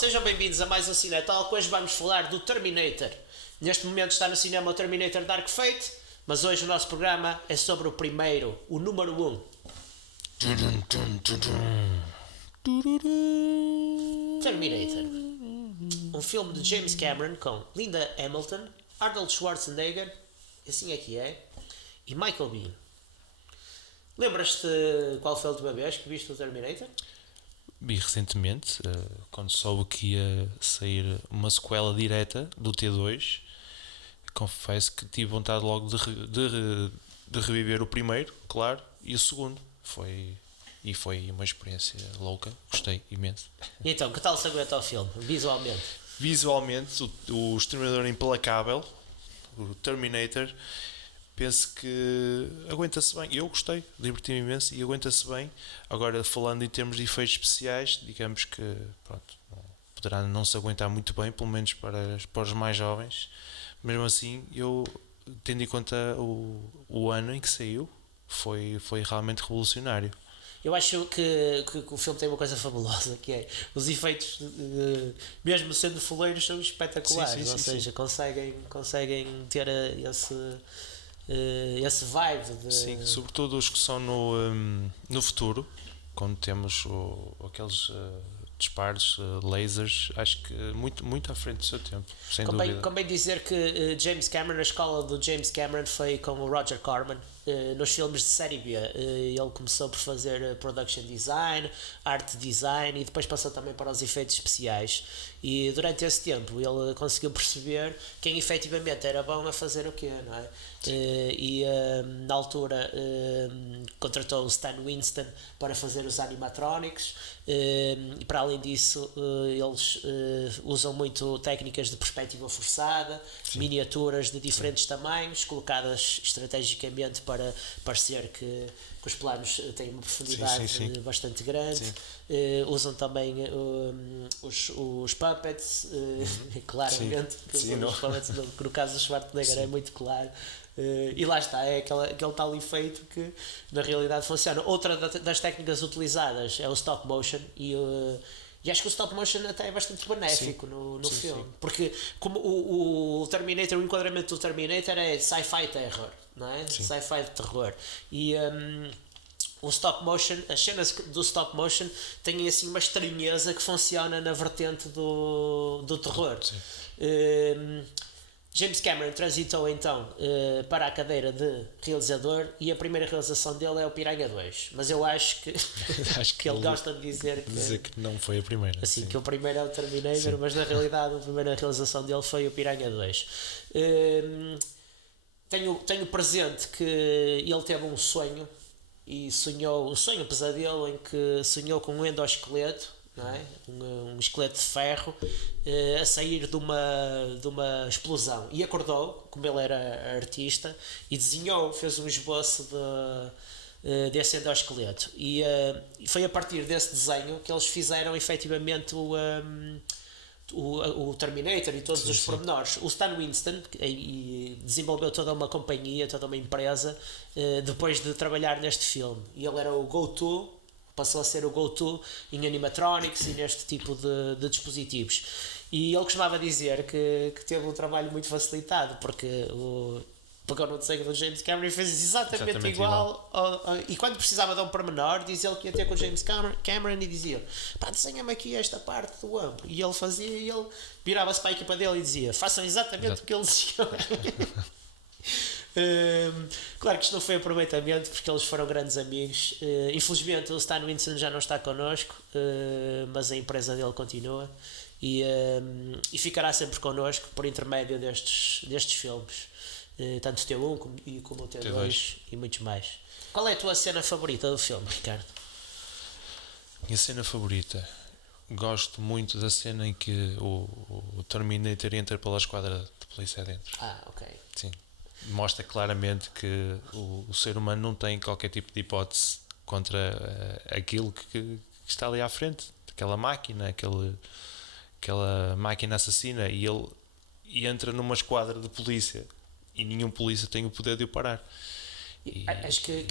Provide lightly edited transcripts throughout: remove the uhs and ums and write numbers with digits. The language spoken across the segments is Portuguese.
sejam bem-vindos a mais um Cinetalk. Hoje vamos falar do Terminator. Neste momento está no cinema o Terminator Dark Fate, mas hoje o nosso programa é sobre o primeiro, o número 1. Terminator. Um filme de James Cameron com Linda Hamilton, Arnold Schwarzenegger, assim é que é, e Michael Biehn. Lembras-te qual foi a última vez que viste o Terminator? Vi recentemente, quando soube que ia sair uma sequela direta do T2, confesso que tive vontade logo de reviver o primeiro, claro, e o segundo. Foi uma experiência louca, gostei imenso. E então, que tal se aguenta ao filme, visualmente? Visualmente, o Exterminador Implacável, o Terminator, penso que aguenta-se bem. Eu gostei, diverti-me imenso e aguenta-se bem. Agora, falando em termos de efeitos especiais, digamos que pronto, poderá não se aguentar muito bem, pelo menos para os mais jovens. Mesmo assim, eu, tendo em conta o ano em que saiu, foi realmente revolucionário. Eu acho que o filme tem uma coisa fabulosa, que é os efeitos, mesmo sendo fuleiros, são espetaculares. Sim, ou seja, conseguem ter esse vibe de... Sim, sobretudo os que são no futuro, quando temos aqueles disparos, lasers, acho que muito à frente do seu tempo, sem dúvida. Convém dizer que James Cameron, a escola do James Cameron foi com o Roger Corman nos filmes de série B. Ele começou por fazer production design, art design e depois passou também para os efeitos especiais. E durante esse tempo ele conseguiu perceber quem efetivamente era bom a fazer o quê, não é? Na altura contratou o Stan Winston para fazer os animatronics. Para além disso, eles usam muito técnicas de perspectiva forçada, miniaturas de diferentes tamanhos, colocadas estrategicamente para parecer que os planos têm uma profundidade bastante grande. Usam também os puppets, claramente, os puppets, no caso do Schwarzenegger é muito claro. E lá está, é aquele tal efeito que na realidade funciona. Outra das técnicas utilizadas é o stop motion e acho que o stop motion até é bastante benéfico no filme, porque como o Terminator, o enquadramento do Terminator é sci-fi terror, não é? Sci-fi de terror. E o stop motion, as cenas do stop motion têm assim uma estranheza que funciona na vertente do terror. James Cameron transitou então para a cadeira de realizador e a primeira realização dele é o Piranha 2, mas eu acho que ele gosta de dizer que não foi a primeira. Assim, que o primeiro é o Terminator, mas na realidade a primeira realização dele foi o Piranha 2. Tenho presente que ele teve um sonho e sonhou, um sonho, um pesadelo em que sonhou com um endoesqueleto, não é? Um esqueleto de ferro a sair de uma explosão, e acordou, como ele era artista, e desenhou, fez um esboço desse endoesqueleto, e foi a partir desse desenho que eles fizeram efetivamente o Terminator e todos os pormenores. O Stan Winston desenvolveu toda uma companhia, toda uma empresa depois de trabalhar neste filme, e ele era o go-to, passou a ser o go-to em animatronics e neste tipo de dispositivos. E ele costumava dizer que teve um trabalho muito facilitado, porque pegou no desenho do James Cameron e fez exatamente igual. E quando precisava de um pormenor, dizia ele que ia ter com o James Cameron e dizia: pá, desenha-me aqui esta parte do ombro. E ele fazia, e ele virava-se para a equipa dele e dizia: façam exatamente o que ele desenhou. Claro que isto não foi aproveitamento, porque eles foram grandes amigos. Infelizmente o Stan Winston já não está connosco, mas a empresa dele continua e ficará sempre connosco por intermédio destes filmes, tanto o T1 como o T2 e muitos mais. Qual é a tua cena favorita do filme, Ricardo? Minha cena favorita, gosto muito da cena em que o Terminator entra pela esquadra de polícia dentro. Ok. Sim. Mostra claramente que o ser humano não tem qualquer tipo de hipótese contra aquilo que está ali à frente, aquela máquina, aquela máquina assassina, e ele entra numa esquadra de polícia e nenhum polícia tem o poder de o parar. Acho que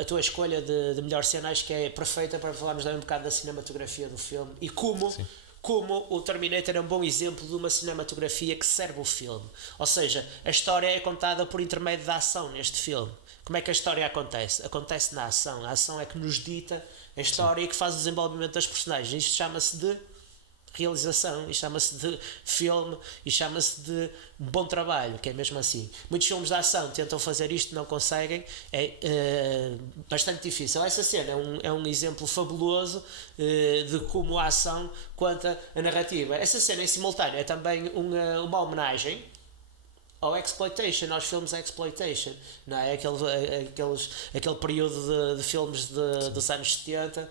a tua escolha de melhor cena acho que é perfeita para falarmos um bocado da cinematografia do filme e Sim, como o Terminator é um bom exemplo de uma cinematografia que serve o filme. Ou seja, a história é contada por intermédio da ação neste filme. Como é que a história acontece? Acontece na ação. A ação é que nos dita a história e que faz o desenvolvimento das personagens. Isto chama-se de realização, e chama-se de filme, e chama-se de bom trabalho, que é mesmo assim. Muitos filmes de ação tentam fazer isto, não conseguem, é bastante difícil. Essa cena é um exemplo fabuloso de como a ação conta a narrativa. Essa cena em simultâneo é também uma homenagem ao exploitation, aos filmes exploitation, não é? Aquele período de filmes dos anos 70,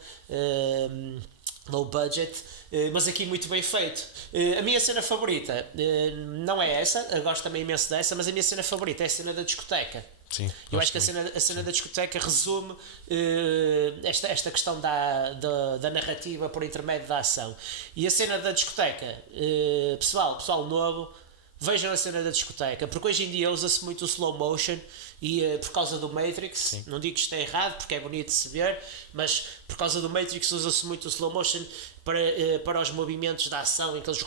low budget, mas aqui muito bem feito. A minha cena favorita não é essa, eu gosto também imenso dessa, mas a minha cena favorita é a cena da discoteca. sim, Eu acho que a cena da discoteca resume esta questão da narrativa por intermédio da ação. E a cena da discoteca, pessoal novo, vejam a cena da discoteca, porque hoje em dia usa-se muito o slow motion e por causa do Matrix, Sim. não digo que isto é errado porque é bonito de se ver, mas por causa do Matrix usa-se muito o slow motion para os movimentos da ação em que eles...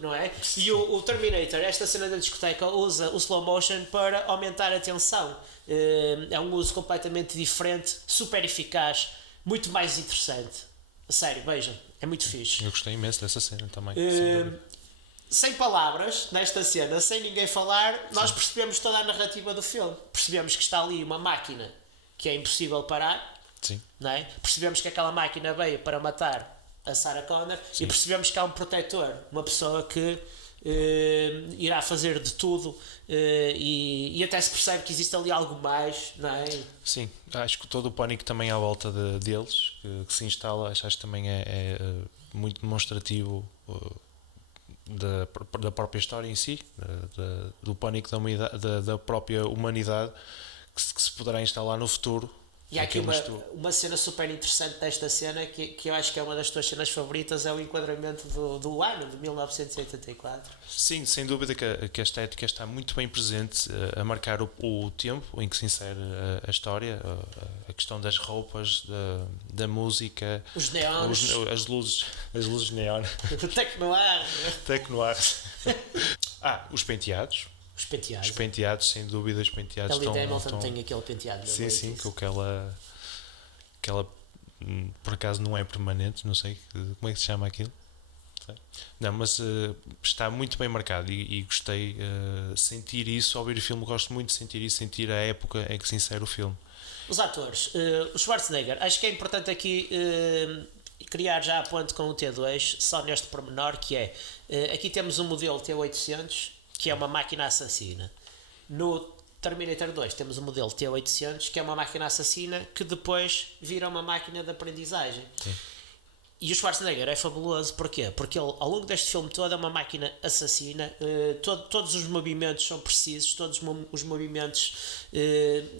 não é? E o Terminator, esta cena da discoteca, usa o slow motion para aumentar a tensão. É um uso completamente diferente, super eficaz, muito mais interessante. Sério, vejam, é muito fixe. eu gostei imenso dessa cena também. Sem palavras, nesta cena, sem ninguém falar, nós percebemos toda a narrativa do filme. Percebemos que está ali uma máquina que é impossível parar, Sim, não é? Percebemos que aquela máquina veio para matar a Sarah Connor e percebemos que há um protetor, uma pessoa que irá fazer de tudo e até se percebe que existe ali algo mais, não é? sim, acho que todo o pânico também à volta deles que se instala, acho que também é muito demonstrativo da própria história em si, do pânico da própria humanidade que se poderá instalar no futuro. E há aqui uma cena super interessante desta cena que eu acho que é uma das tuas cenas favoritas, é o enquadramento do ano de 1984. Sim, sem dúvida que a estética está muito bem presente a marcar o tempo em que se insere a história, a questão das roupas, da música, Os neons, as luzes neon, o tecnoar, tecnoar. Os penteados. os Os penteados, sem dúvida, os penteados Ellie estão... Hamilton tem aquele penteado. Sim, sim, com aquela por acaso não é permanente, não sei como é que se chama aquilo. Não, mas está muito bem marcado e gostei sentir isso ao ver o filme. Gosto muito de sentir isso, sentir a época em que se insere o filme. Os atores, o Schwarzenegger, acho que é importante aqui criar já a ponte com o T2, só neste pormenor, que é aqui temos um modelo T800 que é uma máquina assassina. No Terminator 2 temos o modelo T800 que é uma máquina assassina que depois vira uma máquina de aprendizagem. Sim. E o Schwarzenegger é fabuloso, porquê? Porque ele, ao longo deste filme todo, é uma máquina assassina, todos os movimentos são precisos, todos os movimentos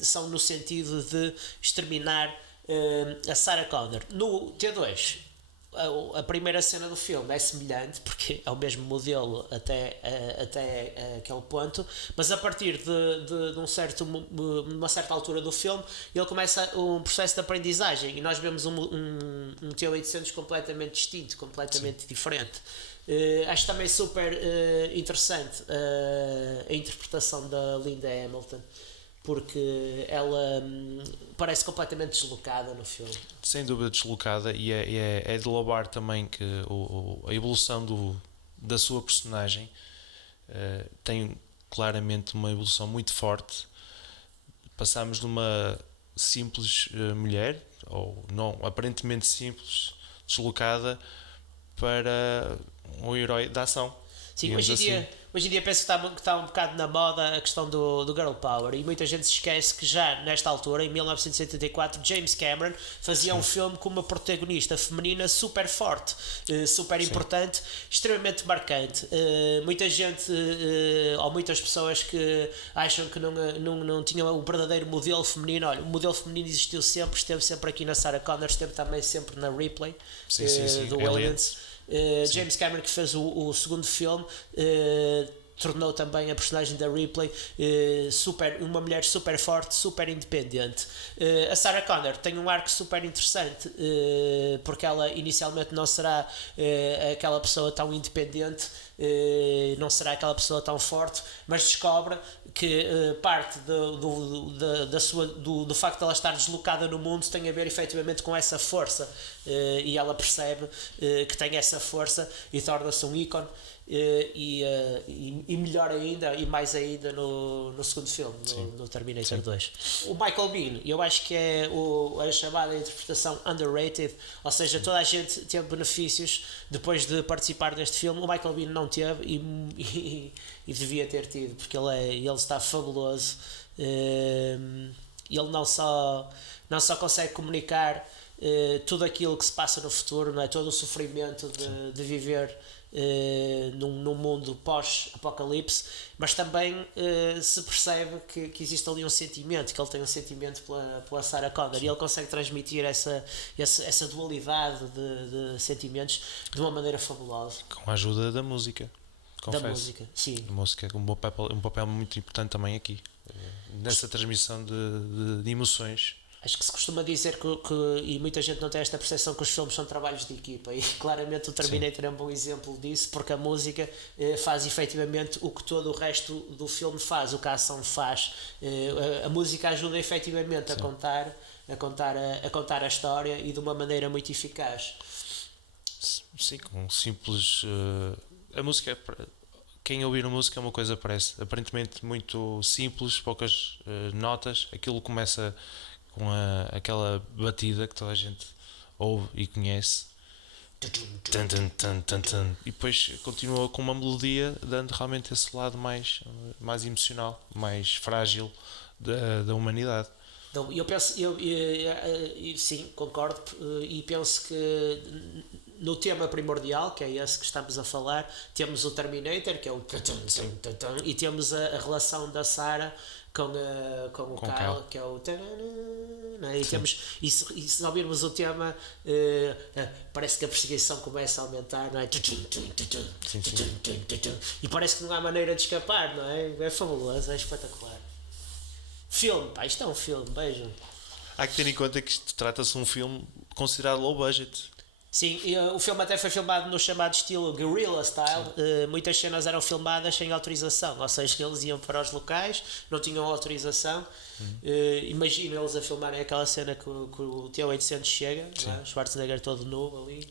são no sentido de exterminar a Sarah Connor. No T2, a primeira cena do filme é semelhante, porque é o mesmo modelo até aquele ponto, mas a partir de uma certa altura do filme, ele começa um processo de aprendizagem e nós vemos um T800 completamente distinto, completamente diferente. Acho também super interessante a interpretação da Linda Hamilton, porque ela parece completamente deslocada no filme. Sem dúvida deslocada, e é de louvar também que a evolução da sua personagem tem claramente uma evolução muito forte. Passámos de uma simples mulher, ou não aparentemente simples, deslocada, para um herói da ação. Sim, hoje em dia penso que está um bocado na moda a questão do girl power e muita gente se esquece que já nesta altura, em 1984, James Cameron fazia um filme com uma protagonista feminina super forte, super importante, extremamente marcante. Muita gente, ou muitas pessoas que acham que não tinham o verdadeiro modelo feminino, olha, o modelo feminino existiu sempre, esteve sempre aqui na Sarah Connor, esteve também sempre na Ripley, do Aliens. James Cameron, que fez o segundo filme, tornou também a personagem da Ripley uma mulher super forte, super independente. A Sarah Connor tem um arco super interessante, porque ela inicialmente não será aquela pessoa tão independente, não será aquela pessoa tão forte, mas descobre que parte do facto de ela estar deslocada no mundo tem a ver efetivamente com essa força, e ela percebe que tem essa força e torna-se um ícone. E melhor ainda, e mais ainda no segundo filme, no Terminator 2. O Michael Biehn, eu acho que é a chamada interpretação underrated, ou seja, toda a gente teve benefícios depois de participar deste filme. O Michael Biehn não teve e devia ter tido, porque ele está fabuloso. Ele não só consegue comunicar tudo aquilo que se passa no futuro, não é? Todo o sofrimento de viver num mundo pós-apocalipse, mas também se percebe que existe ali um sentimento, que ele tem um sentimento pela Sarah Connor. Sim. E ele consegue transmitir essa dualidade de sentimentos de uma maneira fabulosa. Com a ajuda da música, confesso. Da música, sim. A música é um papel muito importante também aqui, nessa transmissão de emoções. Acho que se costuma dizer e muita gente não tem esta percepção, que os filmes são trabalhos de equipa, e claramente o Terminator Sim. é um bom exemplo disso, porque a música faz efetivamente o que todo o resto do filme faz, o que a ação faz. A música ajuda efetivamente a contar a história, e de uma maneira muito eficaz. Sim, com simples... a música... Quem ouvir a música é uma coisa, parece aparentemente muito simples, poucas notas, aquilo começa com aquela batida que toda a gente ouve e conhece, e depois continua com uma melodia, dando realmente esse lado mais emocional, mais frágil da humanidade. Então, eu penso, sim, concordo, e penso que no tema primordial, que é esse que estamos a falar, temos o Terminator, que é o e temos a relação da Sarah com o Kyle, que é o e temos, e se ouvirmos o tema, parece que a perseguição começa a aumentar, não é? E parece que não há maneira de escapar, não é? É fabuloso, é espetacular. Filme, pá, isto é um filme, vejam. Há que ter em conta que isto trata-se de um filme considerado low budget. Sim, o filme até foi filmado no chamado estilo guerrilla style. Muitas cenas eram filmadas sem autorização, ou seja, eles iam para os locais, não tinham autorização. Imagina eles a filmarem aquela cena que o T-800 chega, é? O Schwarzenegger todo nu ali,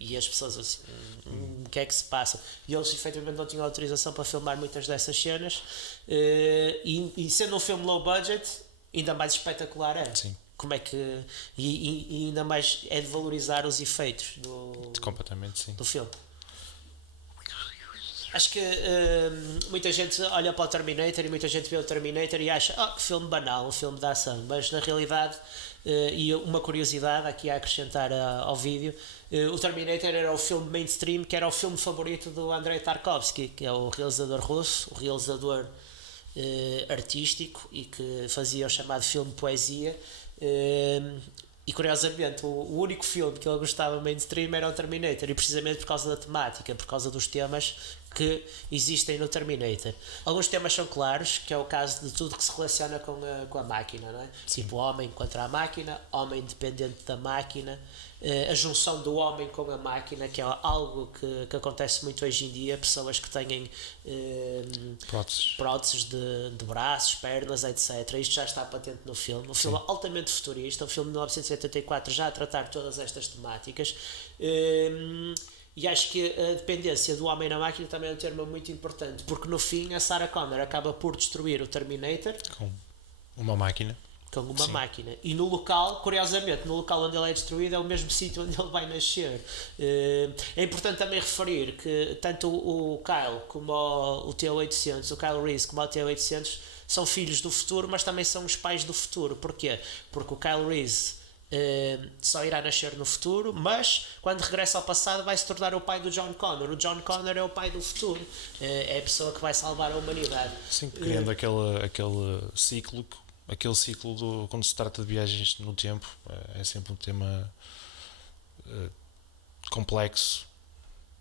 e as pessoas assim, o que é que se passa? E eles efetivamente não tinham autorização para filmar muitas dessas cenas, e sendo um filme low budget, ainda mais espetacular é. Sim. Como é que. E ainda mais é de valorizar os efeitos completamente, sim. do filme. Acho que muita gente olha para o Terminator e muita gente vê o Terminator e acha que filme banal, um filme de ação, mas na realidade, e uma curiosidade aqui a acrescentar ao vídeo, o Terminator era o filme mainstream, que era o filme favorito do Andrei Tarkovsky, que é o realizador russo, o realizador artístico, e que fazia o chamado filme poesia. E curiosamente o único filme que ele gostava mainstream era o Terminator, e precisamente por causa da temática, por causa dos temas que existem no Terminator. Alguns temas são claros, que é o caso de tudo que se relaciona com a máquina, não é? Tipo homem contra a máquina, homem dependente da máquina, a junção do homem com a máquina, que é algo que acontece muito hoje em dia, pessoas que têm próteses de braços, pernas, etc. Isto já está patente no filme. Um filme altamente futurista, um filme de 1984 já a tratar todas estas temáticas. E acho que a dependência do homem na máquina também é um termo muito importante, porque no fim a Sarah Connor acaba por destruir o Terminator com uma máquina. Máquina. E no local, curiosamente, no local onde ele é destruído é o mesmo sítio onde ele vai nascer. É importante também referir que tanto o Kyle como o T-800, o Kyle Reese como o T-800 são filhos do futuro, mas também são os pais do futuro. Porquê? Porque o Kyle Reese só irá nascer no futuro, mas quando regressa ao passado vai se tornar o pai do John Connor. O John Connor é o pai do futuro, é a pessoa que vai salvar a humanidade. Sim, criando aquele ciclo. Aquele ciclo quando se trata de viagens no tempo, é sempre um tema complexo,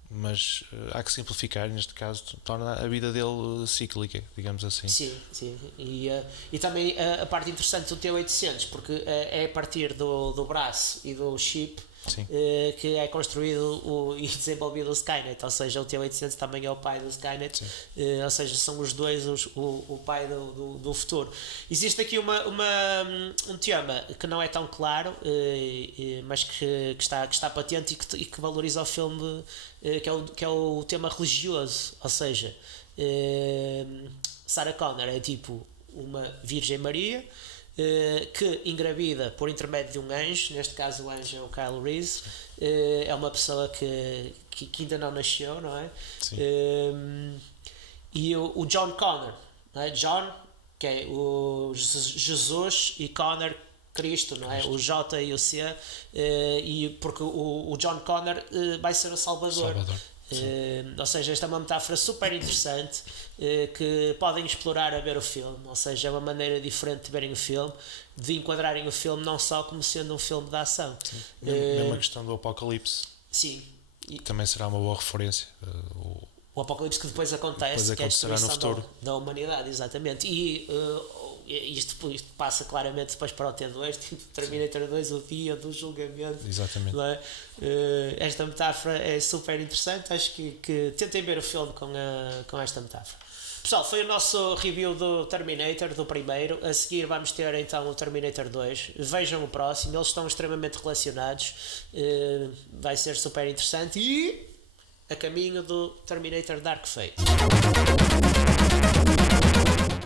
mas há que simplificar, neste caso torna a vida dele cíclica, digamos assim. Sim, sim. E também a parte interessante do T800, porque é a partir do braço e do chip que é construído e desenvolvido o Skynet, ou seja, o T800 também é o pai do Skynet, ou seja, são os dois o pai do futuro. Existe aqui um tema que não é tão claro, mas que está patente e que valoriza o filme, que é o tema religioso, ou seja, Sarah Connor é tipo uma Virgem Maria, que engravida por intermédio de um anjo, neste caso o anjo é o Kyle Reese, é uma pessoa que ainda não nasceu, não é? E o John Connor, não é? John, que é o Jesus, e Connor, Cristo, não é? O J e o C, e porque o John Connor vai ser o Salvador. Ou seja, esta é uma metáfora super interessante, que podem explorar a ver o filme, ou seja, é uma maneira diferente de verem o filme, de enquadrarem o filme não só como sendo um filme de ação. Mesmo a questão do Apocalipse. Sim. Também será uma boa referência. O Apocalipse que depois acontece, que é a destruição da humanidade, exatamente. E isto passa claramente depois para o T2, tipo Terminator 2, o dia do julgamento. Exatamente. Não é? Esta metáfora é super interessante, acho que tentem ver o filme com esta metáfora. Pessoal, foi o nosso review do Terminator, do primeiro. A seguir vamos ter então o Terminator 2. Vejam o próximo, eles estão extremamente relacionados. Vai ser super interessante. E a caminho do Terminator Dark Fate.